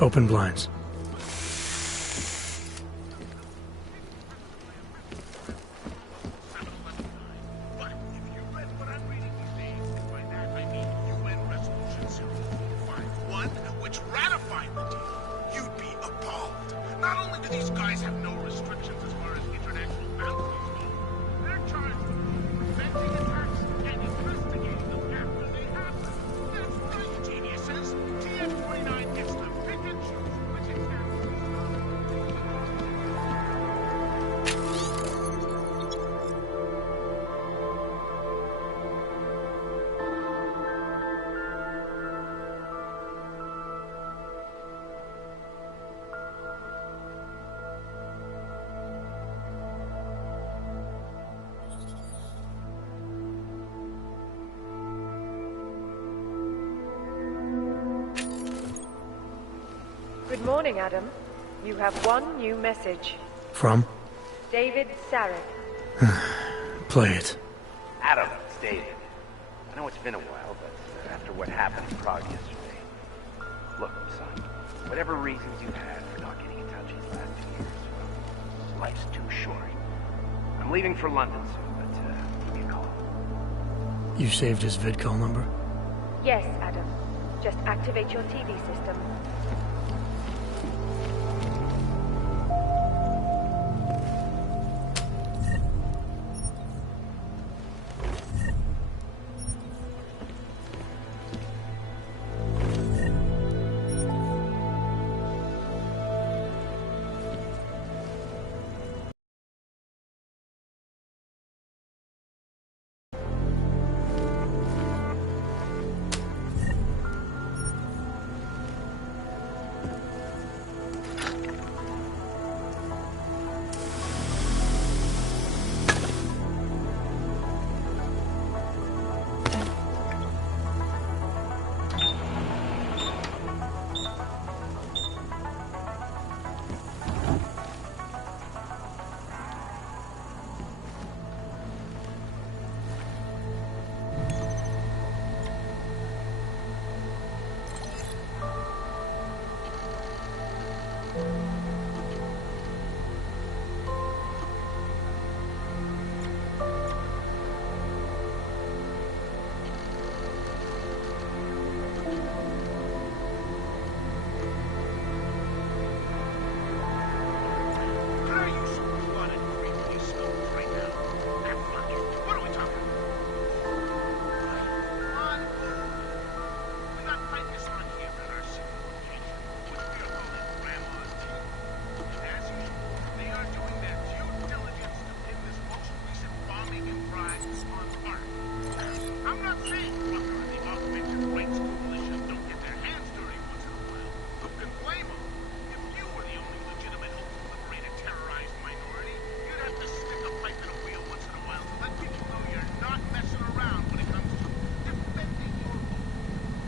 Open blinds. Good morning, Adam. You have one new message. From? David Sarek. Play it. Adam, it's David. I know it's been a while, but after what happened in Prague yesterday... Look, son, whatever reasons you had for not getting in touch these last 2 years, well, life's too short. I'm leaving for London soon, but give me a call. You saved his vidcall number? Yes, Adam. Just activate your TV system.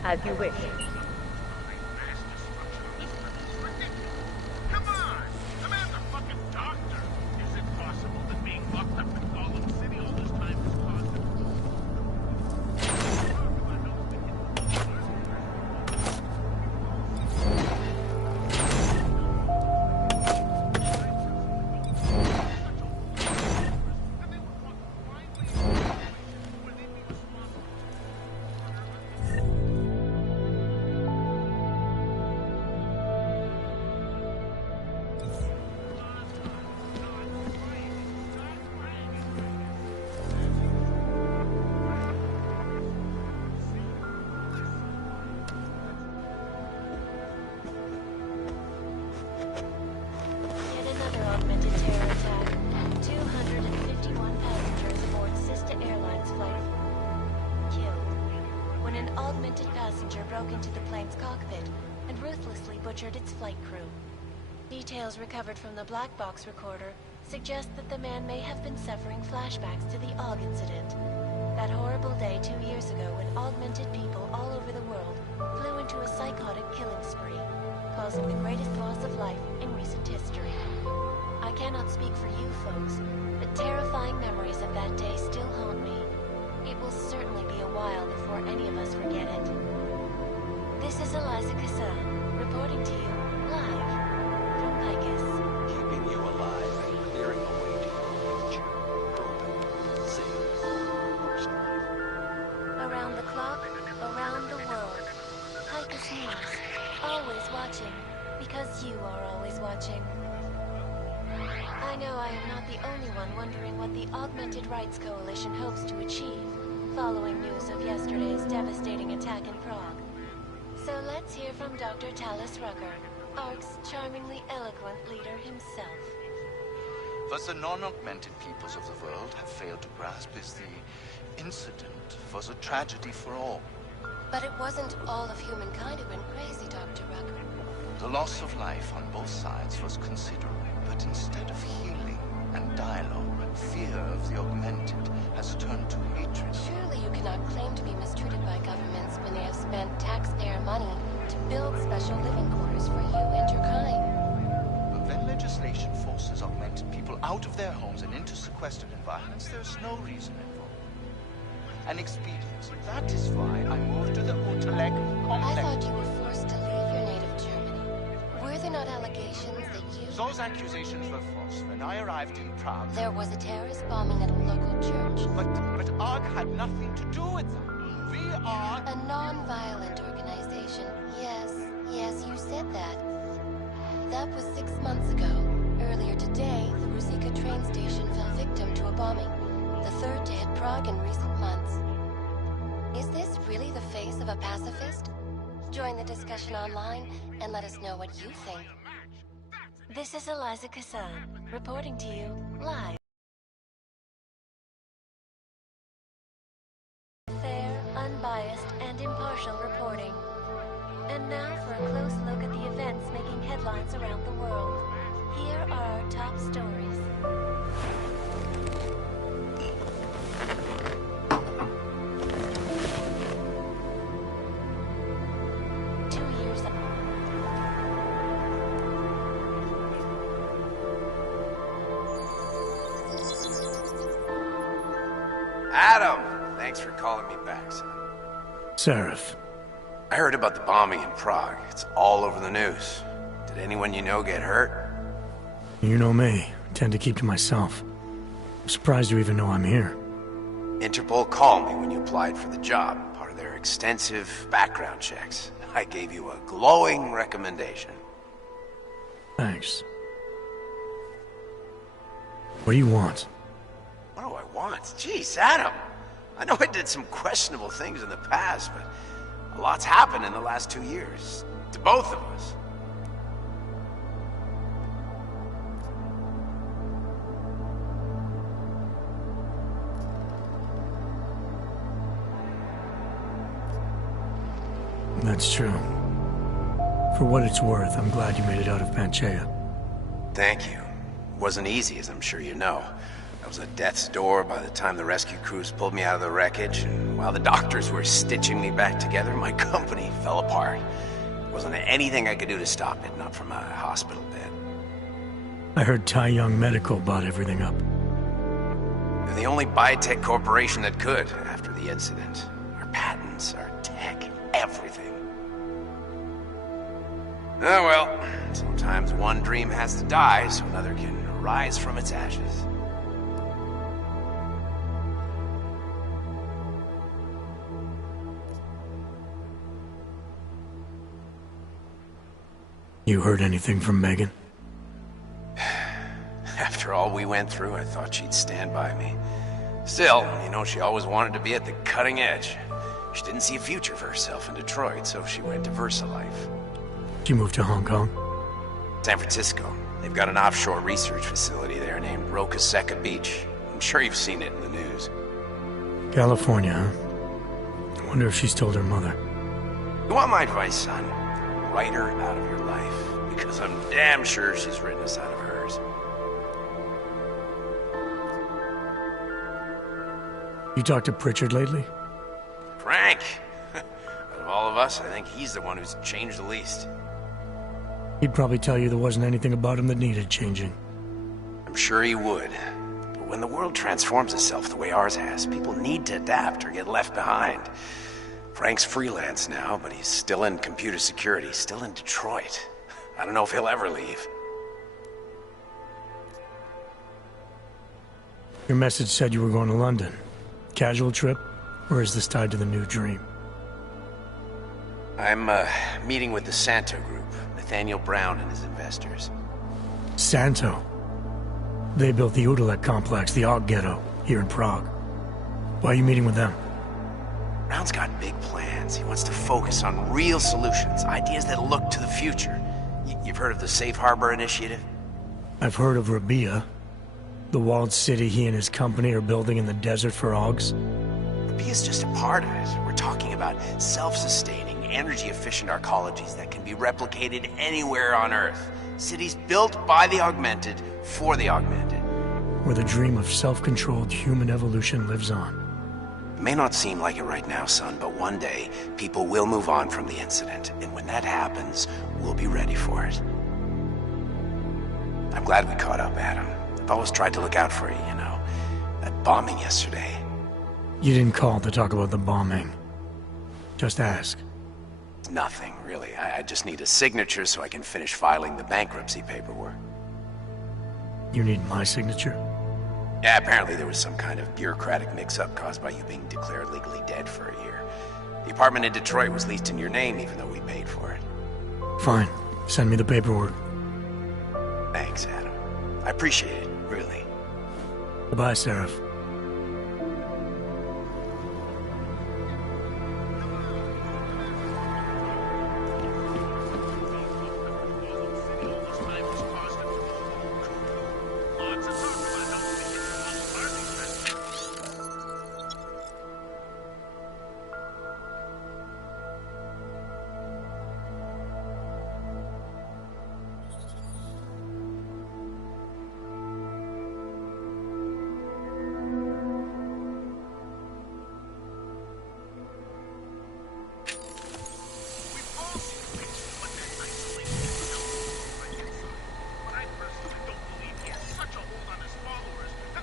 As you wish. Come on! The man's a fucking doctor! Is it possible that being locked up in Gotham City all this time has caused him? Its flight crew. Details recovered from the black box recorder suggest that the man may have been suffering flashbacks to the AUG incident. That horrible day 2 years ago when augmented people all over the world flew into a psychotic killing spree, causing the greatest loss of life in recent history. I cannot speak for you folks, but terrifying memories of that day still haunt me. It will certainly be a while before any of us forget it. This is Eliza Cassan, reporting to you watching. I know I am not the only one wondering what the Augmented Rights Coalition hopes to achieve, following news of yesterday's devastating attack in Prague. So let's hear from Dr. Talis Rucker, ARC's charmingly eloquent leader himself. What the non-augmented peoples of the world have failed to grasp is the incident was a tragedy for all. But it wasn't all of humankind who went crazy, Dr. Rucker. The loss of life on both sides was considerable, but instead of healing and dialogue, fear of the augmented has turned to hatred. Surely you cannot claim to be mistreated by governments when they have spent taxpayer money to build special living quarters for you and your kind. But when legislation forces augmented people out of their homes and into sequestered environments, there's no reason involved. An expedience. That is why I moved to the Unterleg complex. I thought you were forced to leave your native Germany. Were there not allegations that you... Those accusations were false. When I arrived in Prague... There was a terrorist bombing at a local church. But ARC had nothing to do with that. We are... A non-violent organization. Yes, you said that. That was 6 months ago. Earlier today, the Ruzicka train station fell victim to a bombing. The third to hit Prague in recent months. Is this really the face of a pacifist? Join the discussion online and let us know what you think. This is Eliza Kassan, reporting to you live. Fair, unbiased, and impartial reporting. And now for a close look at the events making headlines around the world. Here are our top stories. Adam! Thanks for calling me back, son. Seraph. I heard about the bombing in Prague. It's all over the news. Did anyone you know get hurt? You know me. I tend to keep to myself. I'm surprised you even know I'm here. Interpol called me when you applied for the job, part of their extensive background checks. I gave you a glowing recommendation. Thanks. What do you want? What do I want? Jeez, Adam! I know I did some questionable things in the past, but a lot's happened in the last 2 years. To both of us. That's true. For what it's worth, I'm glad you made it out of Panchaea. Thank you. It wasn't easy, as I'm sure you know. I was at death's door by the time the rescue crews pulled me out of the wreckage, and while the doctors were stitching me back together, my company fell apart. There wasn't anything I could do to stop it, not from a hospital bed. I heard Tai Young Medical bought everything up. They're the only biotech corporation that could, after the incident. Our patents, our tech, everything. Oh well, sometimes one dream has to die so another can rise from its ashes. You heard anything from Megan? After all we went through, I thought she'd stand by me. Still, you know, she always wanted to be at the cutting edge. She didn't see a future for herself in Detroit, so she went to VersaLife. She moved to Hong Kong? San Francisco. They've got an offshore research facility there named Roca Seca Beach. I'm sure you've seen it in the news. California, huh? I wonder if she's told her mother. You want my advice, son? Write her out of your life, because I'm damn sure she's written us out of hers. You talked to Pritchard lately? Frank! Out of all of us, I think he's the one who's changed the least. He'd probably tell you there wasn't anything about him that needed changing. I'm sure he would. But when the world transforms itself the way ours has, people need to adapt or get left behind. Frank's freelance now, but he's still in computer security, still in Detroit. I don't know if he'll ever leave. Your message said you were going to London. Casual trip? Or is this tied to the new dream? I'm meeting with the Santo Group, Nathaniel Brown and his investors. Santo. They built the Utelek complex, the Og Ghetto, here in Prague. Why are you meeting with them? Brown's got big plans. He wants to focus on real solutions, ideas that look to the future. You've heard of the Safe Harbor Initiative? I've heard of Rabia, the walled city he and his company are building in the desert for Augs. Rabia's just a part of it. We're talking about self-sustaining, energy-efficient arcologies that can be replicated anywhere on Earth. Cities built by the augmented, for the augmented. Where the dream of self-controlled human evolution lives on. It may not seem like it right now, son, but one day, people will move on from the incident. And when that happens, we'll be ready for it. I'm glad we caught up, Adam. I've always tried to look out for you, you know. That bombing yesterday. You didn't call to talk about the bombing. Just ask. Nothing, really. I just need a signature so I can finish filing the bankruptcy paperwork. You need my signature? Yeah, apparently there was some kind of bureaucratic mix-up caused by you being declared legally dead for a year. The apartment in Detroit was leased in your name even though we paid for it. Fine. Send me the paperwork. Thanks, Adam. I appreciate it, really. Goodbye, Seraph.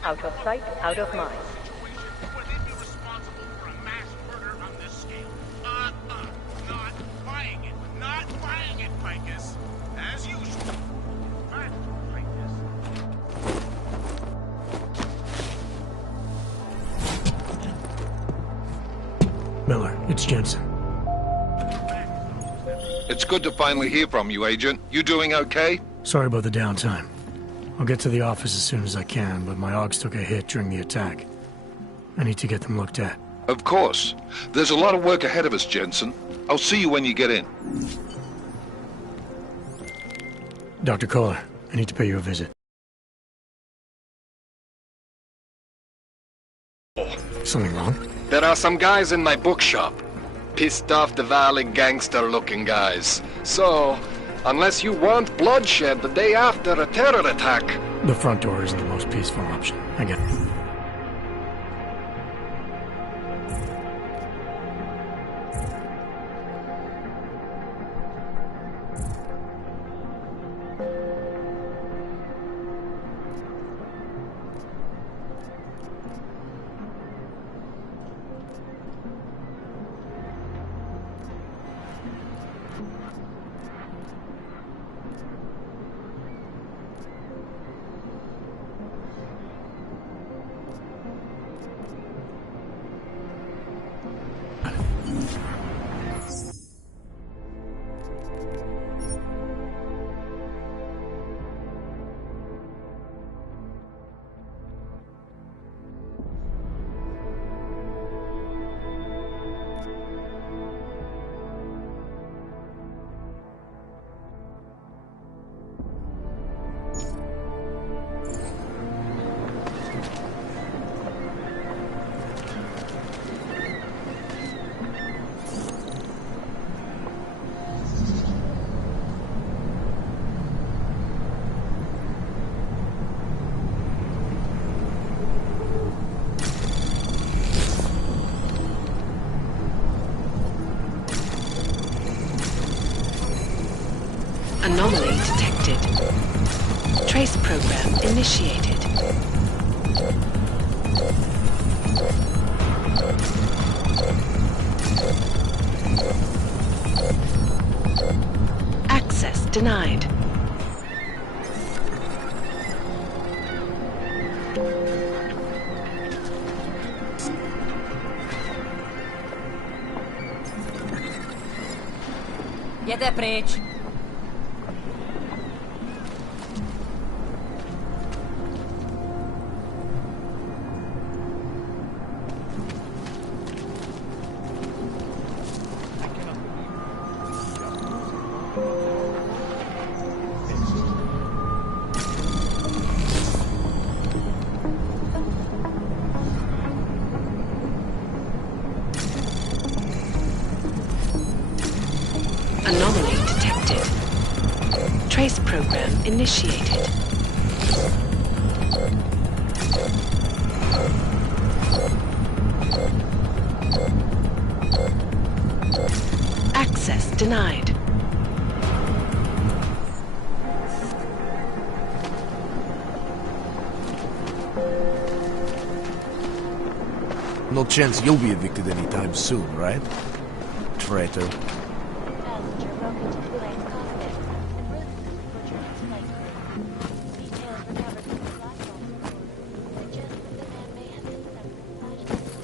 Out of sight, out of mind. Where they'd be responsible for a mass murder on this scale. Not buying it. Not buying it, Ficus. As usual. Fact, Ficus. Miller, it's Jensen. It's good to finally hear from you, Agent. You doing okay? Sorry about the downtime. I'll get to the office as soon as I can, but my Augs took a hit during the attack. I need to get them looked at. Of course. There's a lot of work ahead of us, Jensen. I'll see you when you get in. Dr. Kohler, I need to pay you a visit. Something wrong? There are some guys in my bookshop. Pissed off the Valley gangster-looking guys. So, unless you want bloodshed the day after a terror attack... The front door isn't the most peaceful option. I get it. Anomaly detected. Trace program initiated. Access denied. Jděte pryč. program initiated. Access denied. No chance you'll be evicted anytime soon, right? Traitor. Passenger broke into the plane's cockpit and ruthlessly butchered its flight crew. Details recovered from the black box recorder suggest that the man may have been suffering flashbacks.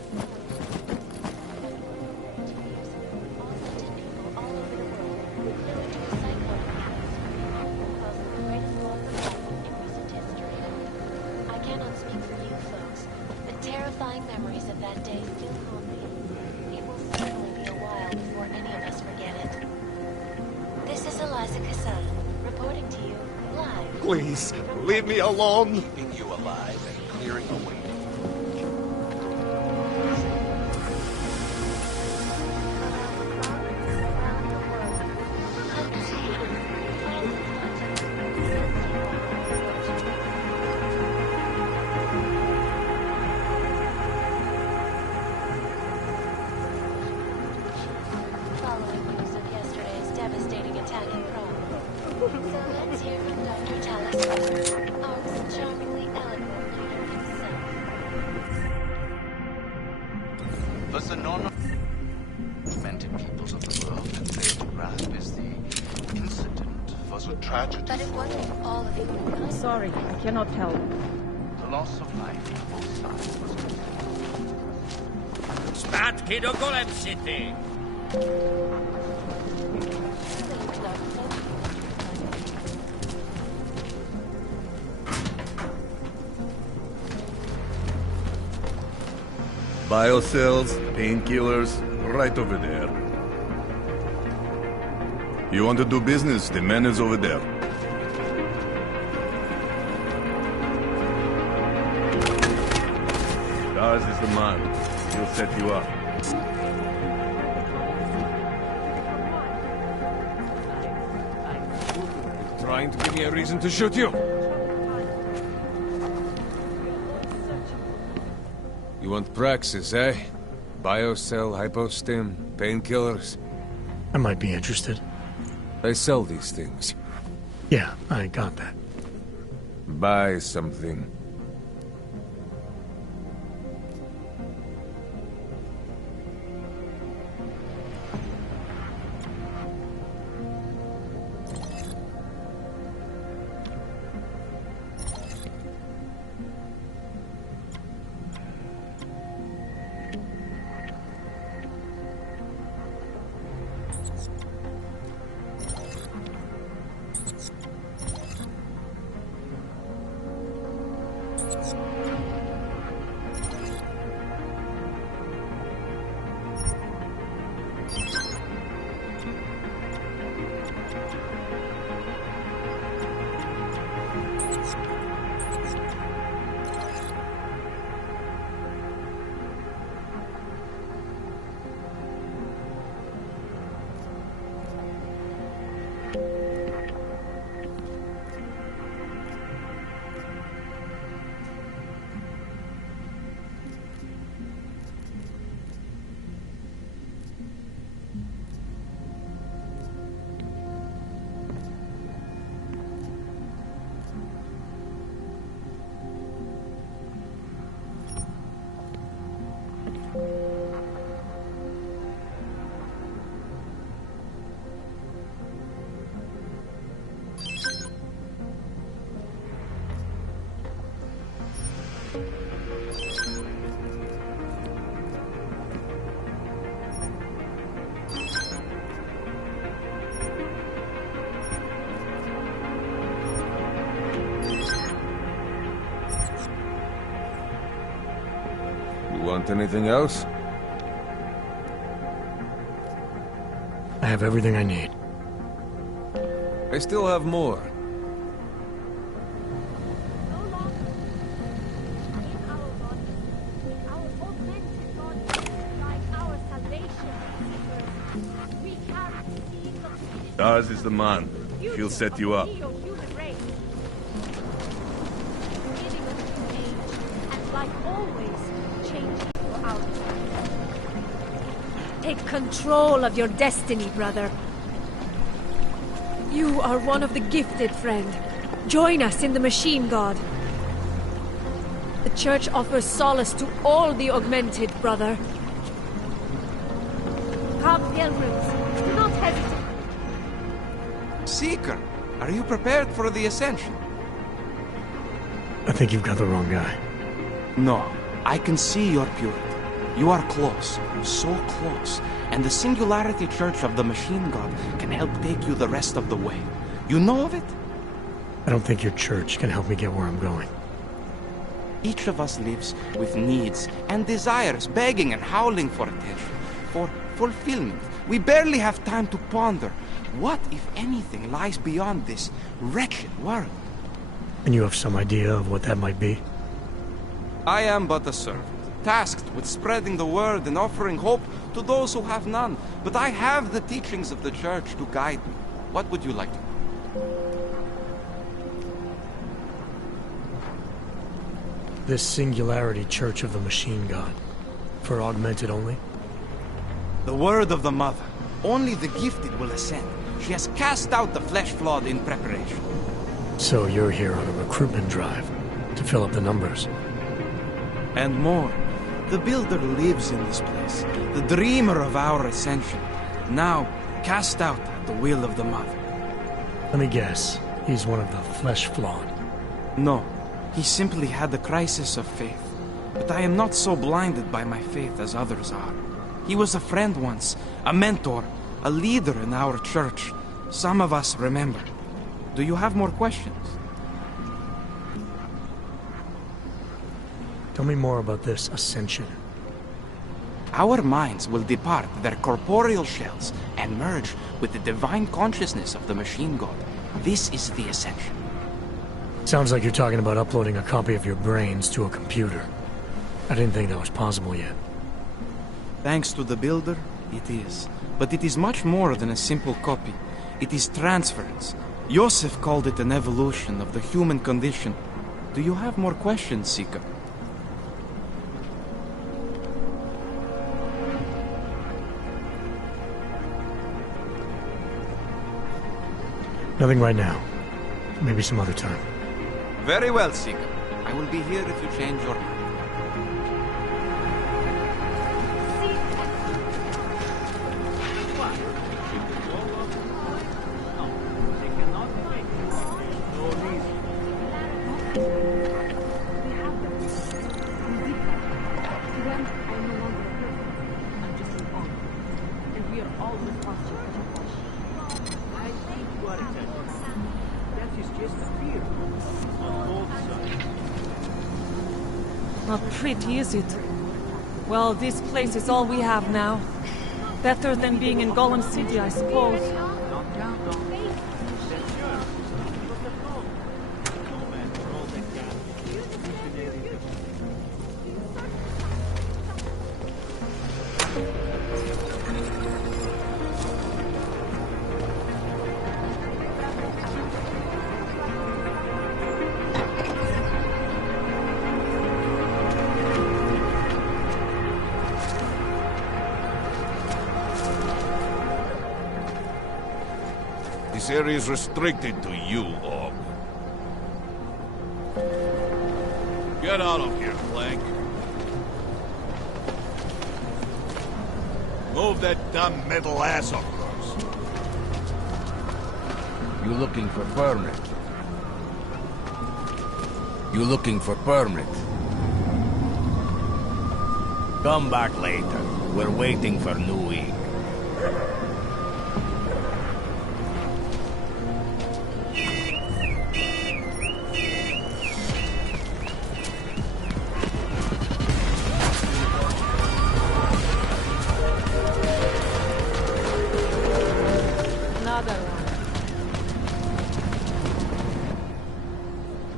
Augmented people all over the world flew into a cyclone causing the greatest loss of life in recent history. I cannot speak for you folks, but terrifying memories of that day still haunt me. It will certainly be a while before any of us forget it. This is Eliza Kassan, reporting to you live. Please, leave me alone. Keeping you alive and clearing a way. Following news of yesterday's devastating attack in Prague. So let's hear from Dr. Talis, our most charmingly eloquent leader himself. But the non-augmented peoples of the world can fail to grasp is the incident was a tragedy. But it wasn't all of you. Sorry, I cannot help. The loss of life on both sides was Statky do Golem City! Biocells, painkillers, right over there. You want to do business? The man is over there. Dars is the man. He'll set you up. Trying to give me a reason to shoot you? You want Praxis, eh? Biocell, hypostim, painkillers. I might be interested. They sell these things. Yeah, I got that. Buy something. Want anything else? I have everything I need. I still have more. Dars is the man. He'll set you up. Take control of your destiny, brother. You are one of the gifted, friend. Join us in the Machine God. The Church offers solace to all the augmented, brother. Come, pilgrims. Do not hesitate. Seeker, are you prepared for the Ascension? I think you've got the wrong guy. No, I can see your purity. You are close, so close, and the Singularity Church of the Machine God can help take you the rest of the way. You know of it? I don't think your church can help me get where I'm going. Each of us lives with needs and desires, begging and howling for attention, for fulfillment. We barely have time to ponder what, if anything, lies beyond this wretched world. And you have some idea of what that might be? I am but a servant, tasked with spreading the word and offering hope to those who have none. But I have the teachings of the Church to guide me. What would you like to know? This Singularity Church of the Machine God. For augmented only? The word of the Mother. Only the gifted will ascend. She has cast out the flesh-flawed in preparation. So you're here on a recruitment drive, to fill up the numbers. And more. The Builder lives in this place, the dreamer of our ascension. Now, cast out at the will of the Mother. Let me guess, he's one of the flesh-flawed. No, he simply had a crisis of faith. But I am not so blinded by my faith as others are. He was a friend once, a mentor, a leader in our church. Some of us remember. Do you have more questions? Tell me more about this ascension. Our minds will depart their corporeal shells and merge with the divine consciousness of the Machine God. This is the ascension. Sounds like you're talking about uploading a copy of your brains to a computer. I didn't think that was possible yet. Thanks to the Builder, it is. But it is much more than a simple copy. It is transference. Joseph called it an evolution of the human condition. Do you have more questions, Seeker? Nothing right now. Maybe some other time. Very well, Seeker. I will be here if you change your mind. Not pretty, is it? Well, this place is all we have now. Better than being in Golem City, I suppose. This area is restricted to you, Og. Get out of here, Flank. Move that dumb metal ass of yours. You looking for permit? You looking for permit? Come back later. We're waiting for new ink.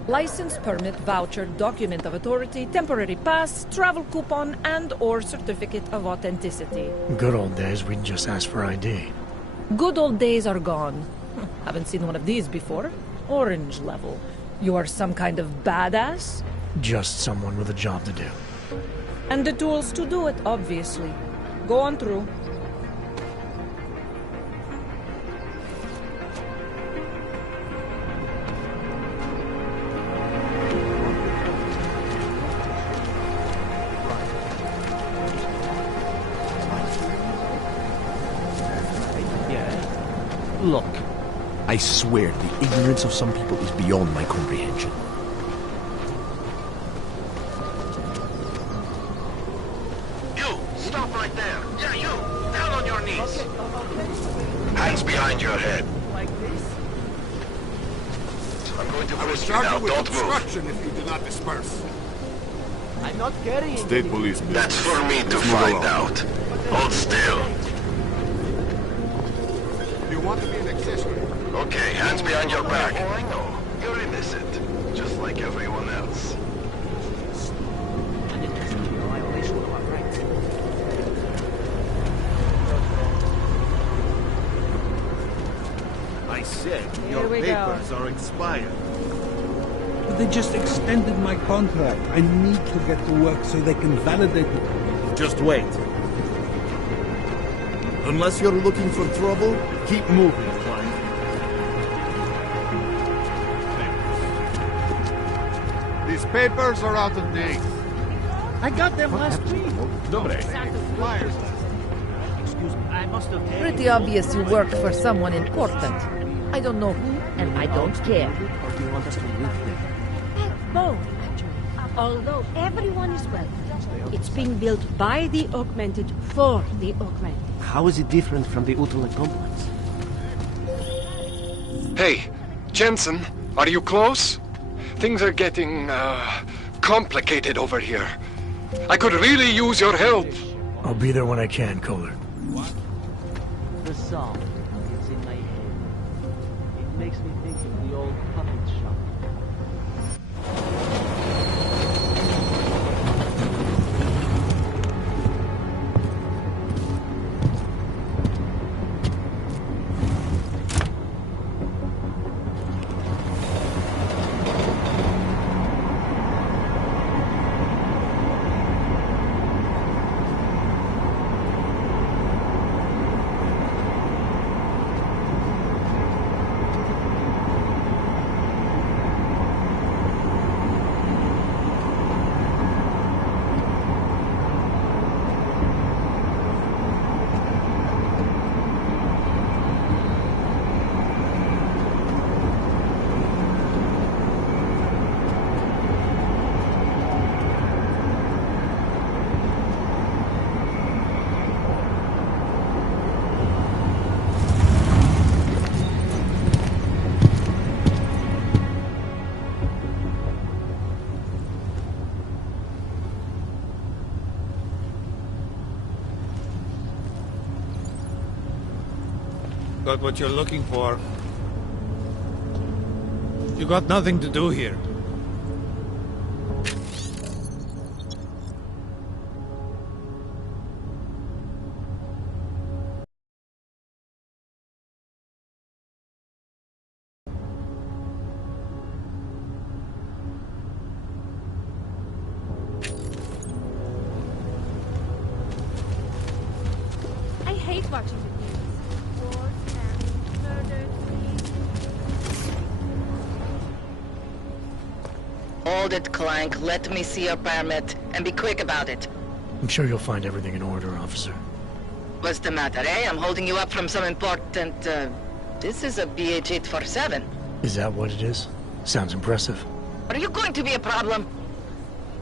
License, permit, voucher, document of authority, temporary pass, travel coupon, and/or certificate of authenticity. Good old days, we'd just ask for ID. Good old days are gone. Haven't seen one of these before. Orange level. You are some kind of badass? Just someone with a job to do. And the tools to do it, obviously. Go on through. Look, I swear the ignorance of some people is beyond my comprehension. You! Stop right there! Yeah, you! Down on your knees! Hands behind your head. Like this? I'm going to I will frisk you charge now. you with Don't move. obstruction if you do not disperse. I'm not carrying... State police business. That's for me to Let's move find along. out. Hold still. You want to be an accessory? Okay, hands behind your back. Oh, I know. You're innocent. Just like everyone else. I said Here your we go. papers are expired. They just extended my contract. I need to get to work so they can validate it. Just wait. Unless you're looking for trouble, keep moving, client. These papers are out of date. I got them last week. Expires. Excuse me. I must have... Pretty obvious you work for someone important. I don't know who, and I don't care. Or do you want us to live there? Both, actually. Although everyone is welcome. It's being built by the Augmented for the Augmented. How is it different from the Utula complex? Hey, Jensen, are you close? Things are getting, complicated over here. I could really use your help. I'll be there when I can, Kohler. The song is in my head. It makes me think of the old puppet shop. Got what you're looking for. You got nothing to do here. I hate watching the news. Wars, famine, murder, Hold it, Clank. Let me see your permit, and be quick about it. I'm sure you'll find everything in order, officer. What's the matter, eh? I'm holding you up from some important, This is a BH-847. Is that what it is? Sounds impressive. Are you going to be a problem?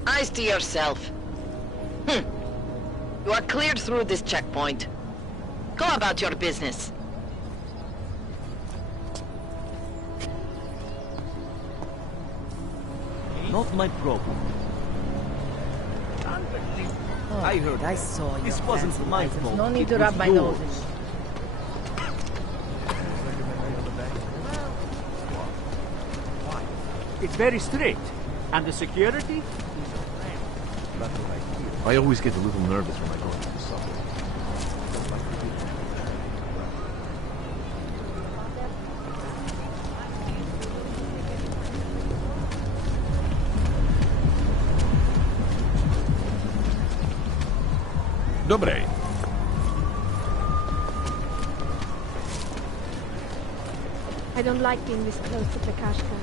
Eyes to yourself. You are cleared through this checkpoint. Go about your business. Not my problem. Oh, I heard. I saw you. This wasn't my fault. No need It to was rub my yours. nose in it. It's very strict. And the security? I always get a little nervous when I go into the subway. Dobre. I don't like being this close to Prakashka.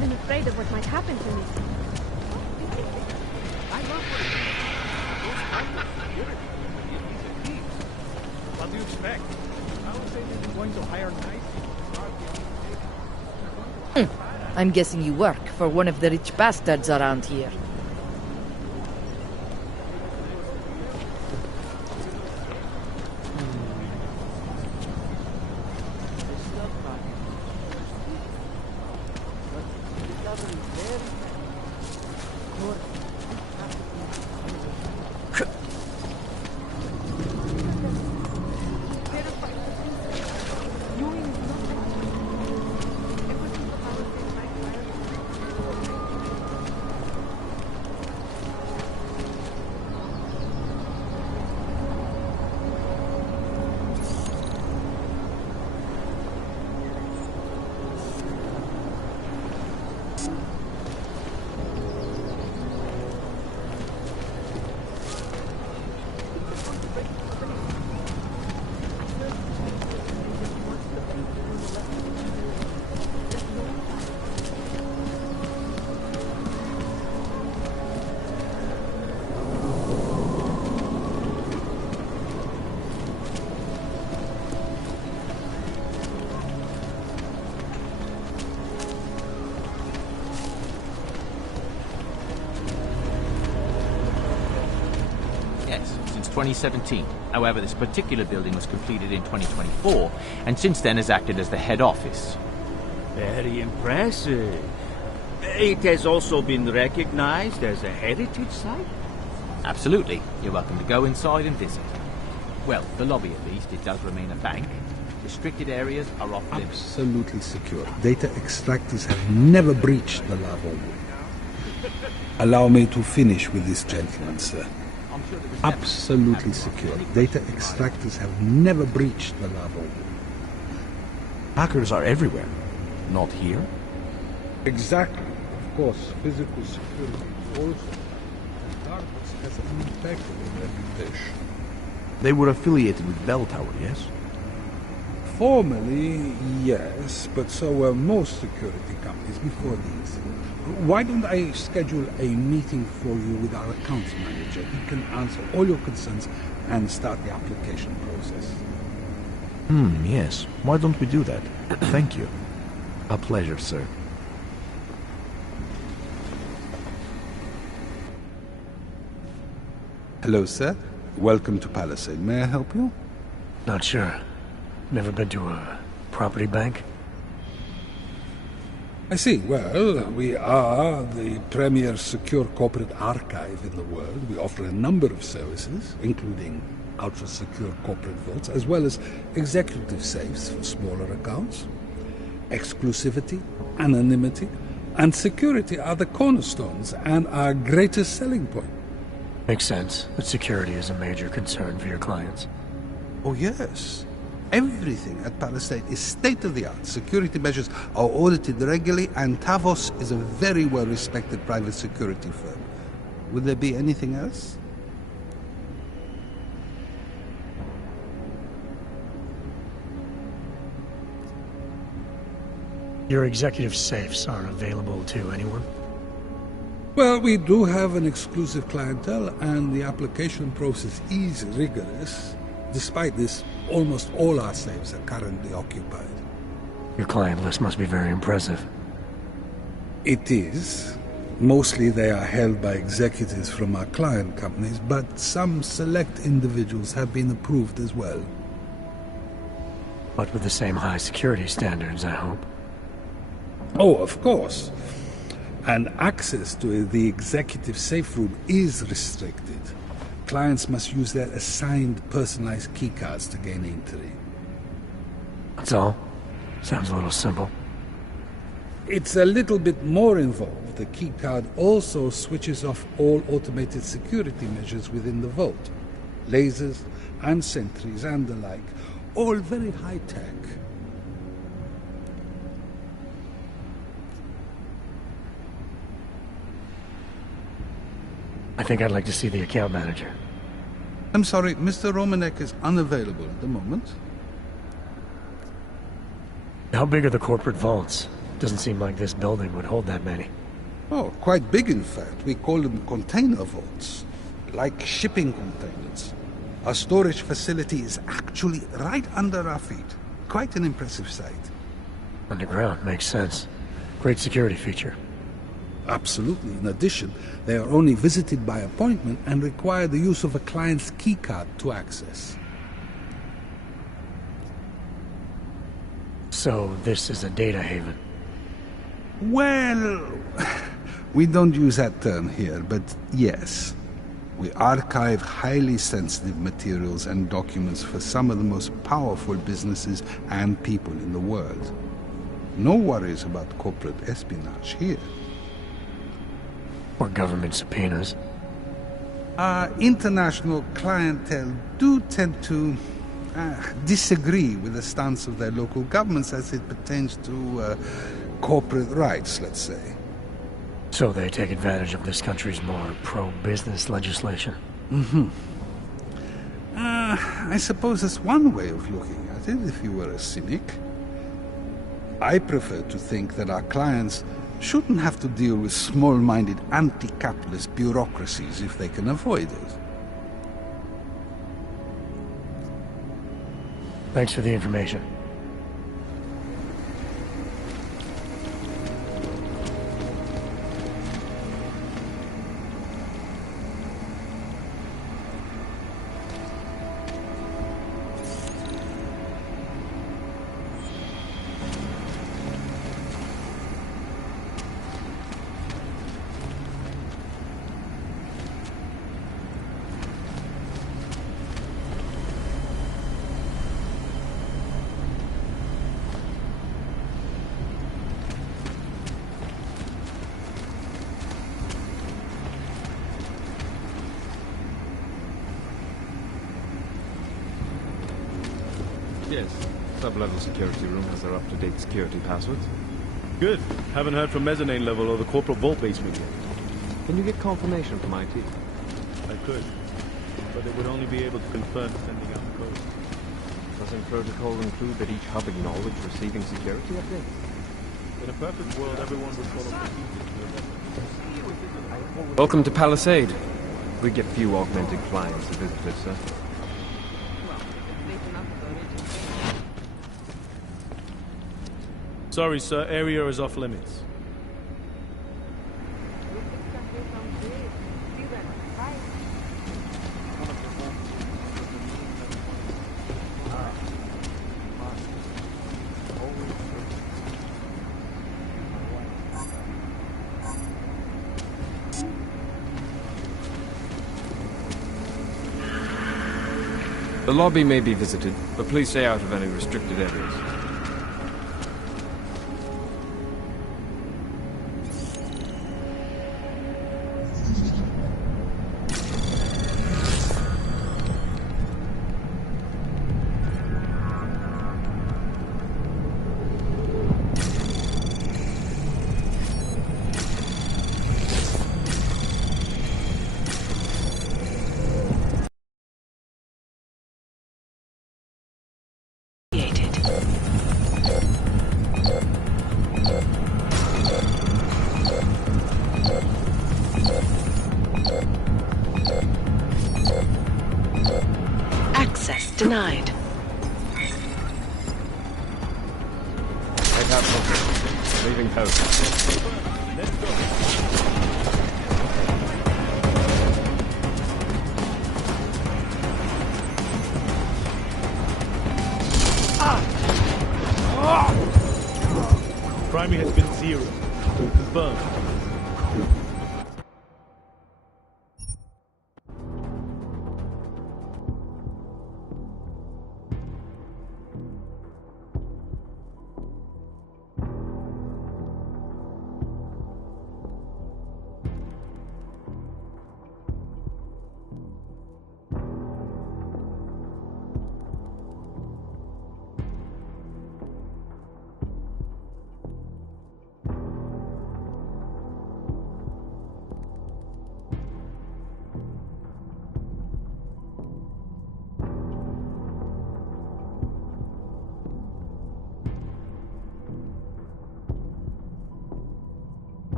I'm afraid of what might happen to me. I love what it is. Those kinds of security. He's a thief. What do you expect? I would say they're going to hire nice people. I'm guessing you work for one of the rich bastards around here. Yes, since 2017. However, this particular building was completed in 2024, and since then has acted as the head office. Very impressive. It has also been recognized as a heritage site? Absolutely. You're welcome to go inside and visit. Well, the lobby at least, it does remain a bank. Restricted areas are off limits. Absolutely secure. Data extractors have never breached the lava wall. Allow me to finish with this gentleman, sir. Absolutely secure. Data extractors have never breached the lava wall. Hackers are everywhere. Not here? Exactly. Of course, physical security also. And Darkness has an impeccable reputation. They were affiliated with Bell Tower, yes? Formally, yes, but so were most security companies before the incident. Why don't I schedule a meeting for you with our accounts manager? He can answer all your concerns and start the application process. Yes. Why don't we do that? Thank you. A pleasure, sir. Hello, sir. Welcome to Palisade. May I help you? Not sure. Never been to a property bank? I see. Well, we are the premier secure corporate archive in the world. We offer a number of services, including ultra-secure corporate vaults, as well as executive safes for smaller accounts. Exclusivity, anonymity, and security are the cornerstones and our greatest selling point. Makes sense that security is a major concern for your clients. Oh, yes. Everything at Palisade is state-of-the-art. Security measures are audited regularly, and Tavos is a very well-respected private security firm. Would there be anything else? Your executive safes aren't available to anyone? Well, we do have an exclusive clientele, and the application process is rigorous. Despite this, almost all our safes are currently occupied. Your client list must be very impressive. It is. Mostly they are held by executives from our client companies, but some select individuals have been approved as well. But with the same high security standards, I hope. Oh, of course. And access to the executive safe room is restricted. Clients must use their assigned personalized keycards to gain entry. That's all? Sounds a little simple. It's a little bit more involved. The keycard also switches off all automated security measures within the vault. Lasers and sentries and the like. All very high-tech. I think I'd like to see the account manager. I'm sorry, Mr. Romanek is unavailable at the moment. How big are the corporate vaults? Doesn't seem like this building would hold that many. Oh, quite big in fact. We call them container vaults. Like shipping containers. Our storage facility is actually right under our feet. Quite an impressive sight. Underground, makes sense. Great security feature. Absolutely. In addition, they are only visited by appointment and require the use of a client's keycard to access. So, this is a data haven? Well, we don't use that term here, but yes. We archive highly sensitive materials and documents for some of the most powerful businesses and people in the world. No worries about corporate espionage here. Or government subpoenas. Our international clientele do tend to disagree with the stance of their local governments as it pertains to corporate rights, let's say. So they take advantage of this country's more pro-business legislation? Mm-hmm. I suppose that's one way of looking at it, if you were a cynic. I prefer to think that our clients shouldn't have to deal with small-minded anti-capitalist bureaucracies if they can avoid it. Thanks for the information. Yes. Sub-level security room has our up-to-date security passwords. Good. Haven't heard from mezzanine level or the corporate vault basement yet. Can you get confirmation from IT? I could, but it would only be able to confirm sending out the code. Doesn't protocol include that each hub acknowledge receiving security updates? In a perfect world, everyone would follow procedures. Welcome to Palisade. We get few augmented clients as visitors, sir. Sorry, sir. Area is off limits. The lobby may be visited, but please stay out of any restricted areas. Access denied. Head out, Hunter. Leaving house. Let's go. Priming has been 0. Confirmed.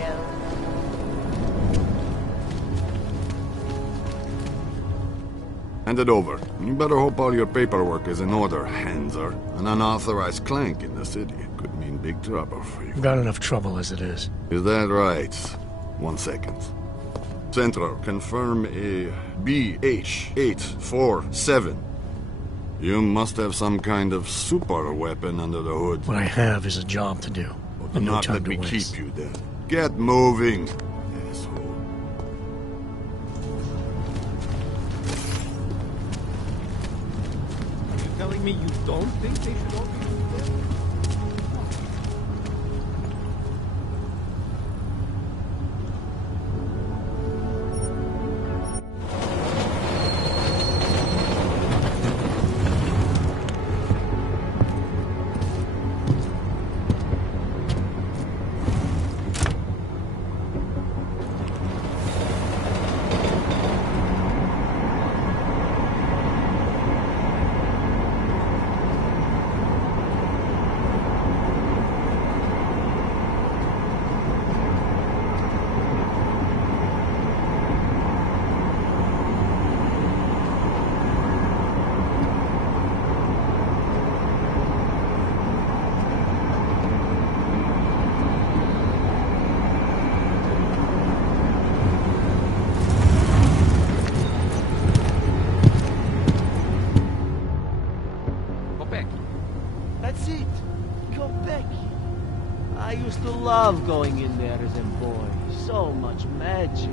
hell. Hand it over. You better hope all your paperwork is in order, Hanser. An unauthorized clank in the city could mean big trouble for you. Got enough trouble as it is. Is that right? 1 second. Central, confirm a BH-847. You must have some kind of super weapon under the hood. What I have is a job to do. And no Not time let to me waste. keep you then. Get moving, asshole. Are you telling me you don't think they should all be dead? That's it. Go back. I used to love going in there as a boy. So much magic.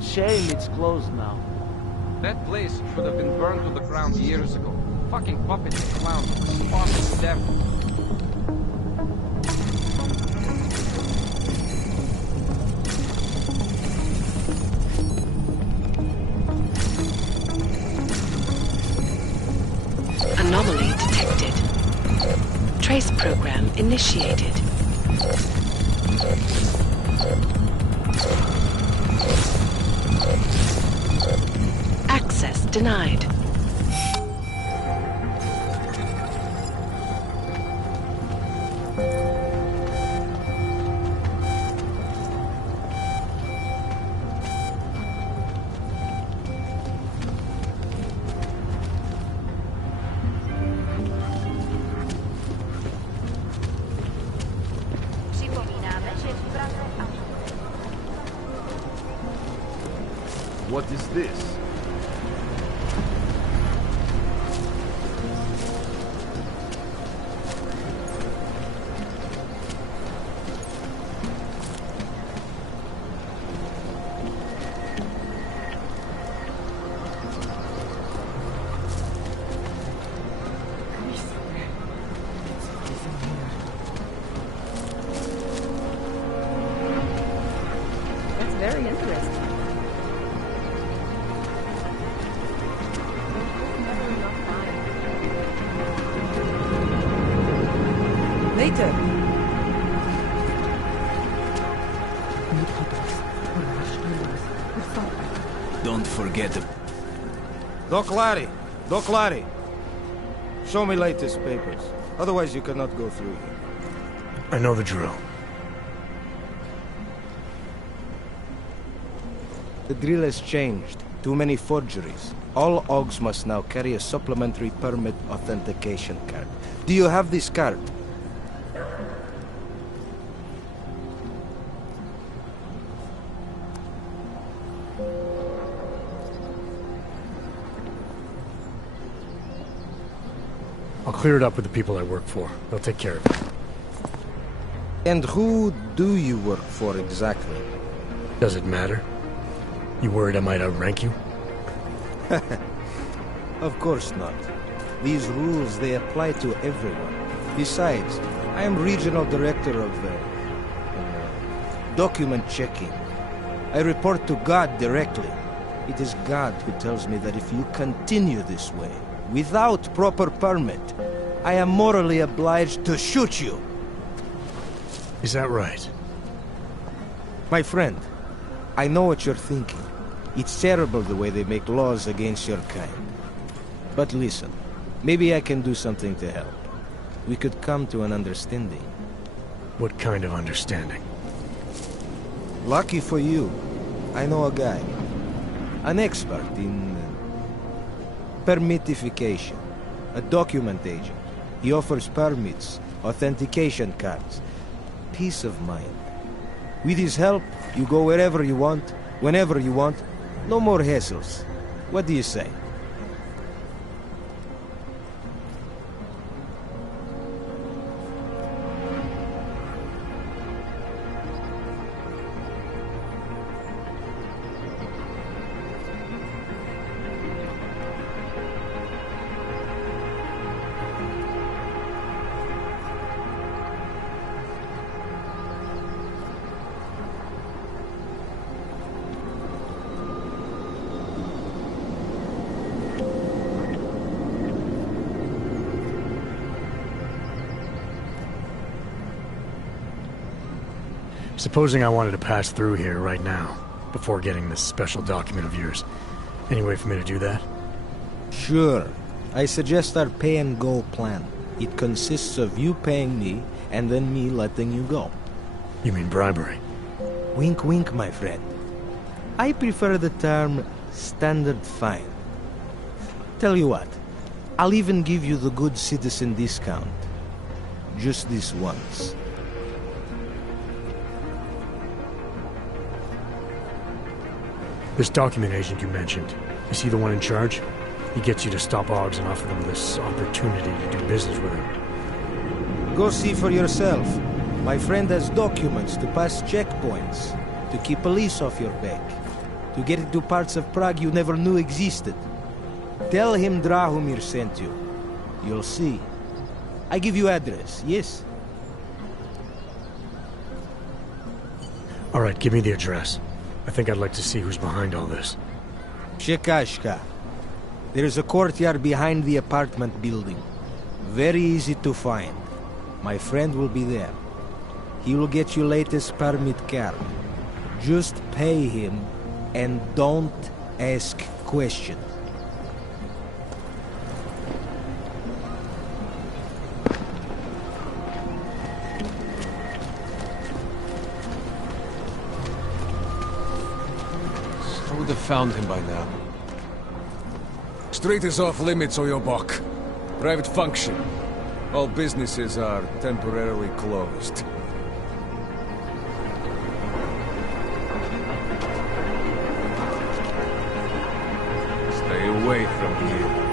Shame it's closed now. That place should have been burned to the ground years ago. Fucking puppets and clowns were spawning to death. Anomaly detected. Trace program initiated. Access denied. What is this? That's very interesting. Later. Don't forget to... Doc Larry! Doc Larry! Show me latest papers. Otherwise you cannot go through here. I know the drill. The drill has changed. Too many forgeries. All OGs must now carry a supplementary permit authentication card. Do you have this card? I'll clear it up with the people I work for. They'll take care of it. And who do you work for exactly? Does it matter? You worried I might outrank you? Of course not. These rules, they apply to everyone. Besides, I am regional director of document checking. I report to God directly. It is God who tells me that if you continue this way, without proper permit, I am morally obliged to shoot you. Is that right? My friend, I know what you're thinking. It's terrible the way they make laws against your kind. But listen, maybe I can do something to help. We could come to an understanding. What kind of understanding? Lucky for you, I know a guy. An expert in permitification. A document agent. He offers permits, authentication cards. Peace of mind. With his help, you go wherever you want, whenever you want. No more hassles. What do you say? Supposing I wanted to pass through here right now, before getting this special document of yours. Any way for me to do that? Sure. I suggest our pay-and-go plan. It consists of you paying me, and then me letting you go. You mean bribery? Wink, wink, my friend. I prefer the term standard fine. Tell you what, I'll even give you the good citizen discount. Just this once. This document agent you mentioned, is he the one in charge? He gets you to stop Oggs and offer them this opportunity to do business with him. Go see for yourself. My friend has documents to pass checkpoints, to keep police off your back, to get into parts of Prague you never knew existed. Tell him Drahomir sent you. You'll see. I give you address, yes? All right, give me the address. I think I'd like to see who's behind all this. Shekashka. There is a courtyard behind the apartment building. Very easy to find. My friend will be there. He will get you latest permit card. Just pay him and don't ask questions. I would have found him by now. Street is off limits, Oyobok. Private function. All businesses are temporarily closed. Stay away from here.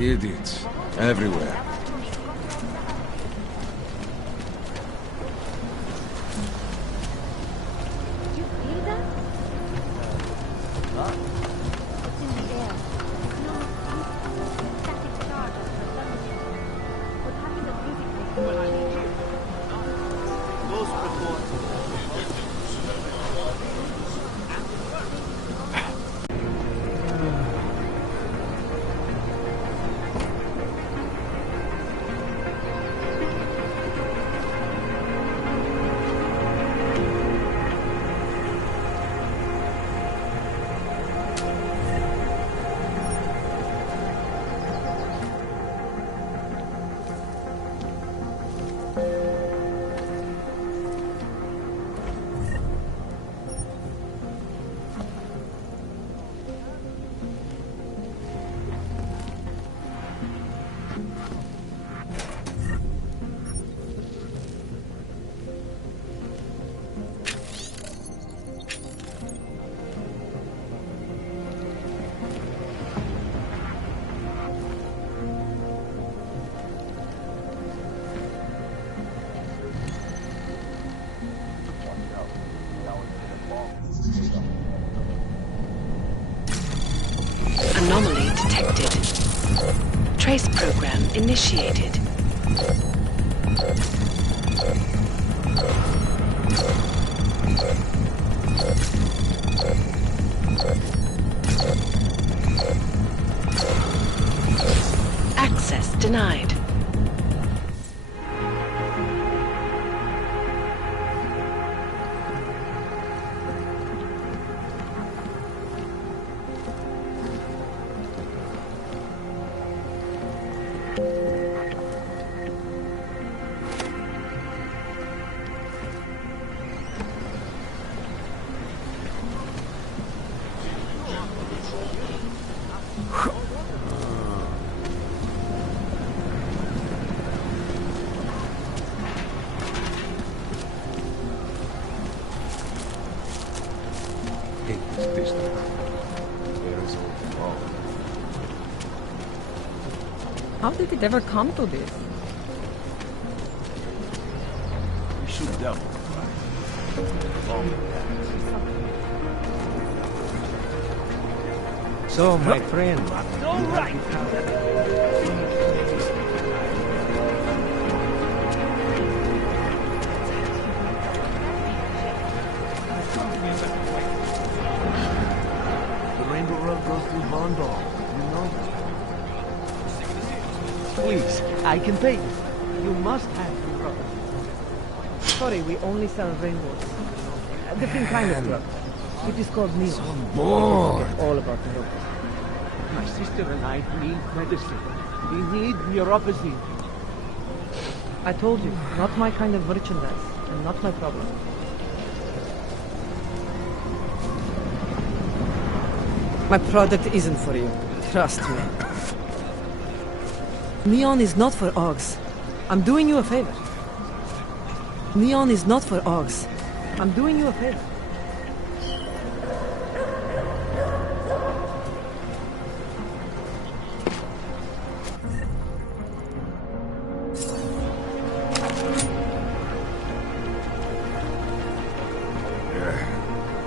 Idiots. Everywhere. Anomaly detected. Trace program initiated. Access denied. this district. There is all. How did it ever come to this? We should definitely So, my friend, No right! The Rainbow Road goes through Bondall. You know that. Please, I can pay you. You must have the property. Sorry, we only sell rainbows. A different kind of drug. It is called neon. bored. All about the local. My sister and I need medicine. We need neuropathy. I told you, not my kind of merchandise, and not my problem. My product isn't for you. Trust me. Neon is not for Augs. I'm doing you a favor. Neon is not for Augs. I'm doing you a favor.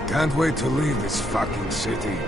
Can't wait to leave this fucking city.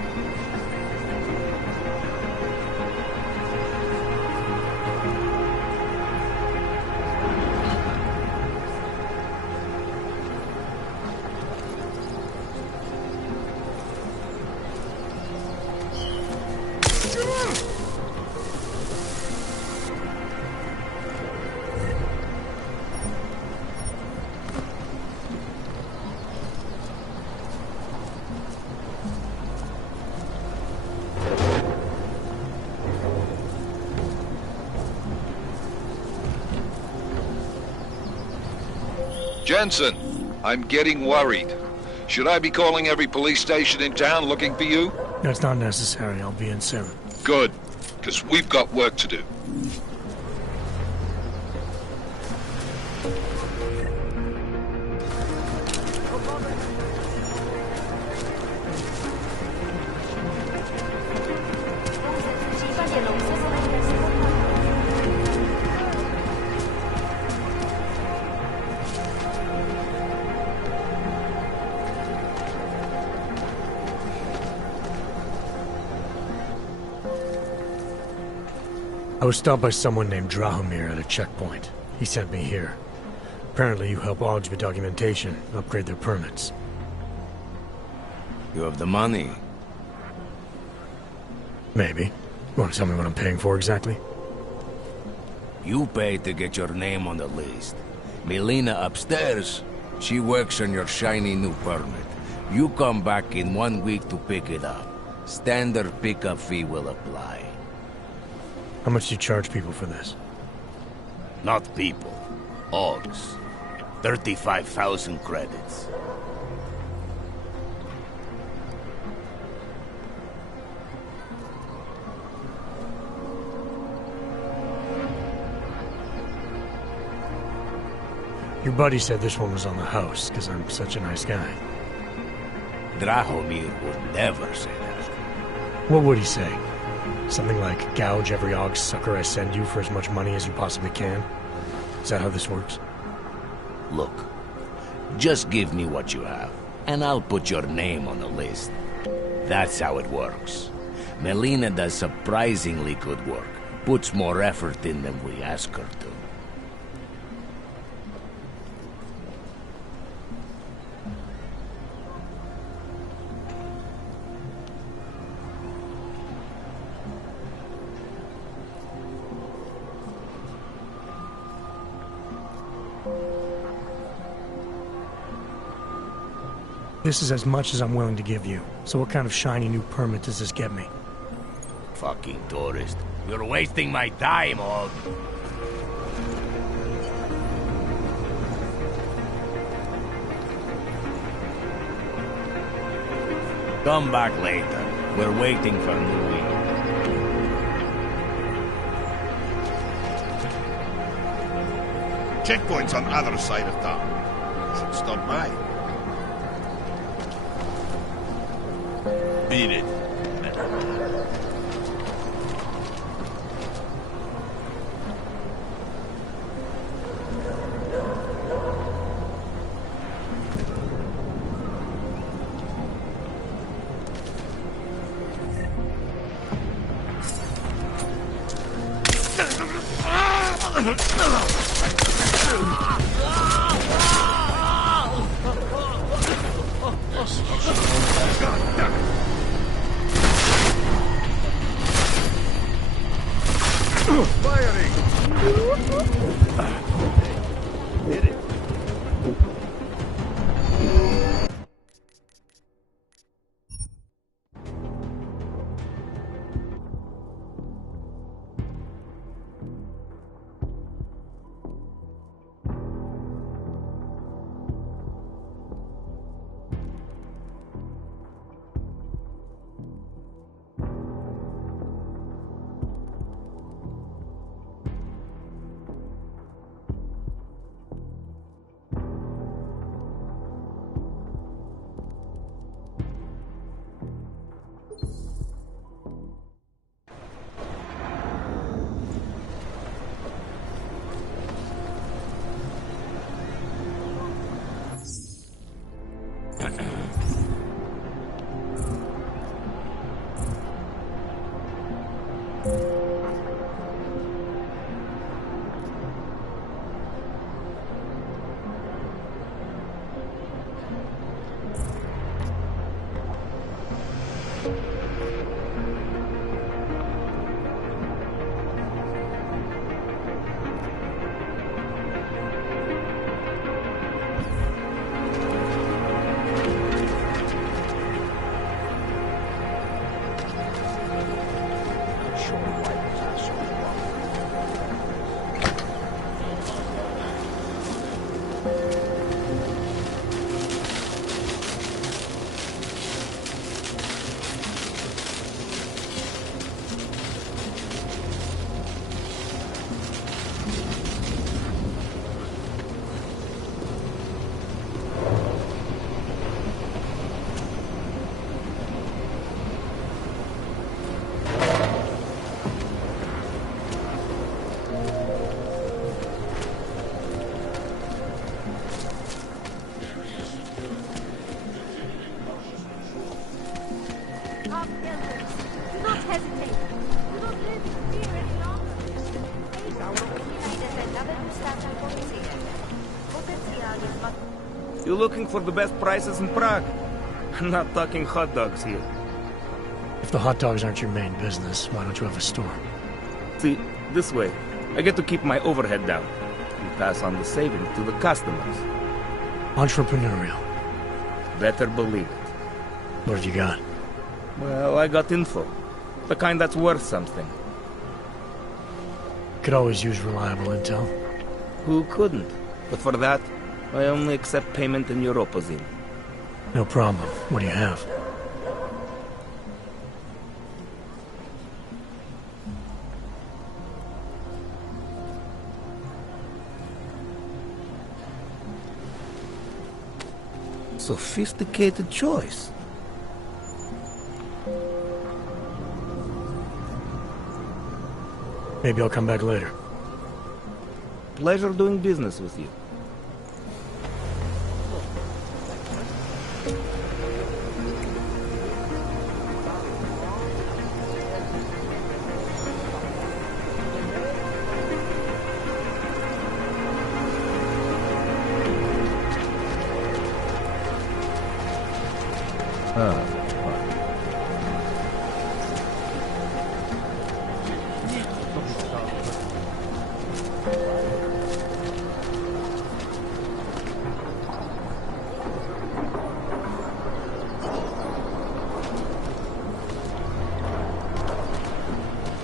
Jensen, I'm getting worried. Should I be calling every police station in town looking for you? That's not necessary. I'll be in soon. Good, because we've got work to do. I was stopped by someone named Drahomir at a checkpoint. He sent me here. Apparently you help Augs with documentation, upgrade their permits. You have the money? Maybe. You want to tell me what I'm paying for exactly? You pay to get your name on the list. Melina upstairs, she works on your shiny new permit. You come back in 1 week to pick it up. Standard pickup fee will apply. How much do you charge people for this? Not people. Augs. 35,000 credits. Your buddy said this one was on the house, because I'm such a nice guy. Drahomir would never say that. What would he say? Something like, gouge every Aug sucker I send you for as much money as you possibly can? Is that how this works? Look, just give me what you have, and I'll put your name on the list. That's how it works. Melina does surprisingly good work. Puts more effort in than we ask her to. This is as much as I'm willing to give you. So what kind of shiny new permit does this get me? Fucking tourist. You're wasting my time, Aug. Come back later. We're waiting for Louis. Checkpoint's on other side of town. Should stop by. Beat it. You looking for the best prices in Prague? I'm not talking hot dogs here. If the hot dogs aren't your main business, why don't you have a store? See, this way, I get to keep my overhead down. We pass on the savings to the customers. Entrepreneurial. Better believe it. What have you got? Well, I got info. The kind that's worth something. Could always use reliable intel. Who couldn't? But for that, I only accept payment in Europozine. No problem. What do you have? Sophisticated choice. Maybe I'll come back later. Pleasure doing business with you.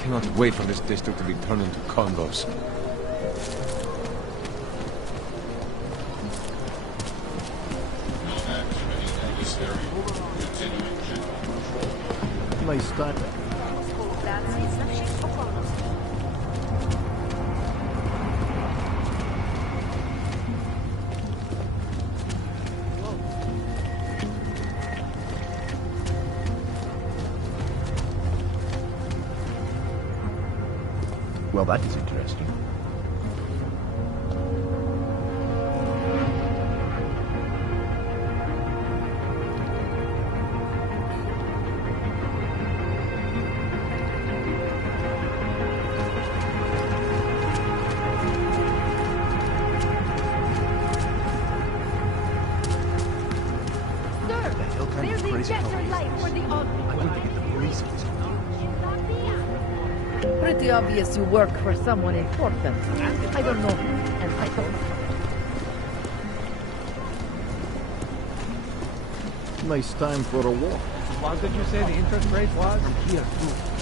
Cannot wait for this district to be turned into condos. Nice start. Well, that is interesting. Pretty obvious you work for someone important. I don't know. And I don't know. Nice time for a walk. What did you say the interest rate was? From here, too.